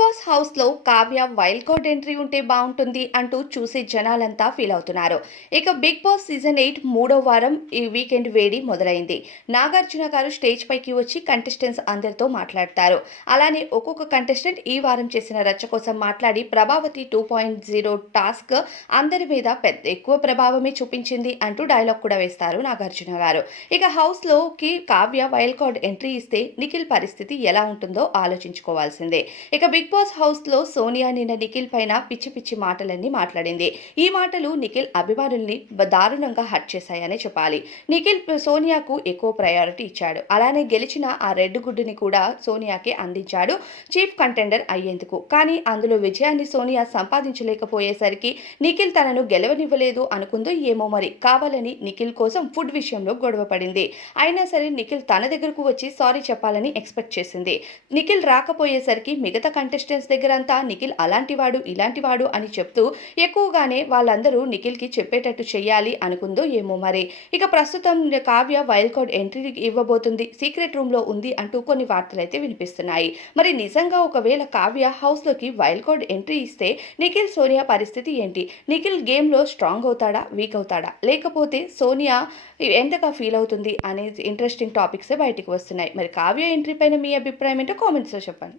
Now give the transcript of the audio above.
Boss హౌస్లో Kavya wild card entry ఉంటే బాగుంటుంది అంటూ చూసే జనాలంతా ఫీల్ అవుతున్నారు. ఇక బిగ్ బాస్ సీజన్ ఎయిట్ మూడో వారం ఈ వీకెండ్ వేడి మొదలైంది. నాగార్జున గారు స్టేజ్ పైకి వచ్చి కంటెస్టెంట్స్ అందరితో మాట్లాడతారు. అలానే ఒక్కొక్క కంటెస్టెంట్ ఈ వారం చేసిన రచ్చ కోసం మాట్లాడి Prabhavathi two point zero task అందరి మీద పెద్ద ఎక్కువ ప్రభావమే చూపించింది అంటూ డైలాగ్ కూడా వేస్తారు నాగార్జున గారు. ఇక హౌస్లోకి కావ్య వైల్డ్ కార్డ్ ఎంట్రీ ఇస్తే నిఖిల్ పరిస్థితి ఎలా ఉంటుందో ఆలోచించుకోవాల్సిందే. ఇక బిగ్ బాస్ హౌస్లో సోనియా నిన్న నిఖిల్ పైన పిచ్చి పిచ్చి మాటలన్నీ మాట్లాడింది. ఈ మాటలు నిఖిల్ అభిమానుల్ని దారుణంగా హట్ చేశాయనే చెప్పాలి. నిఖిల్ సోనియాకు ఎక్కువ ప్రయారిటీ ఇచ్చాడు. అలానే గెలిచిన ఆ రెడ్ గుడ్డుని కూడా సోనియాకి అందించాడు చీఫ్ కంటెండర్ అయ్యేందుకు. కానీ అందులో విజయాన్ని సోనియా సంపాదించలేకపోయేసరికి నిఖిల్ తనను గెలవనివ్వలేదు అనుకుందో ఏమో మరి కావాలని నిఖిల్ కోసం ఫుడ్ విషయంలో గొడవ పడింది. అయినా సరే నిఖిల్ తన దగ్గరకు వచ్చి సారీ చెప్పాలని ఎక్స్పెక్ట్ చేసింది. నిఖిల్ రాకపోయేసరికి మిగతా కంటెస్టెంట్స్ దగ్గర అంతా నిఖిల్ అలాంటివాడు ఇలాంటివాడు అని చెప్తూ ఎక్కువగానే వాళ్ళందరూ నిఖిల్కి చెప్పేటట్టు చేయాలి అనుకుందో ఏమో మరి. ఇక ప్రస్తుతం కావ్య వైల్డ్ కార్డ్ ఎంట్రీ ఇవ్వబోతుంది. సీక్రెట్ రూమ్లో ఉంది అంటూ కొన్ని వార్తలు అయితే వినిపిస్తున్నాయి. మరి నిజంగా ఒకవేళ కావ్య హౌస్లోకి వైల్డ్ కార్డ్ ఎంట్రీ ఇస్తే నిఖిల్ సోనియా పరిస్థితి ఏంటి? నిఖిల్ గేమ్లో స్ట్రాంగ్ అవుతాడా వీక్ అవుతాడా? లేకపోతే సోనియా ఎంతగా ఫీల్ అవుతుంది అనే ఇంట్రెస్టింగ్ టాపిక్సే బయటికి వస్తున్నాయి. మరి కావ్య ఎంట్రీ పైన మీ అభిప్రాయం ఏంటో కామెంట్స్లో చెప్పండి.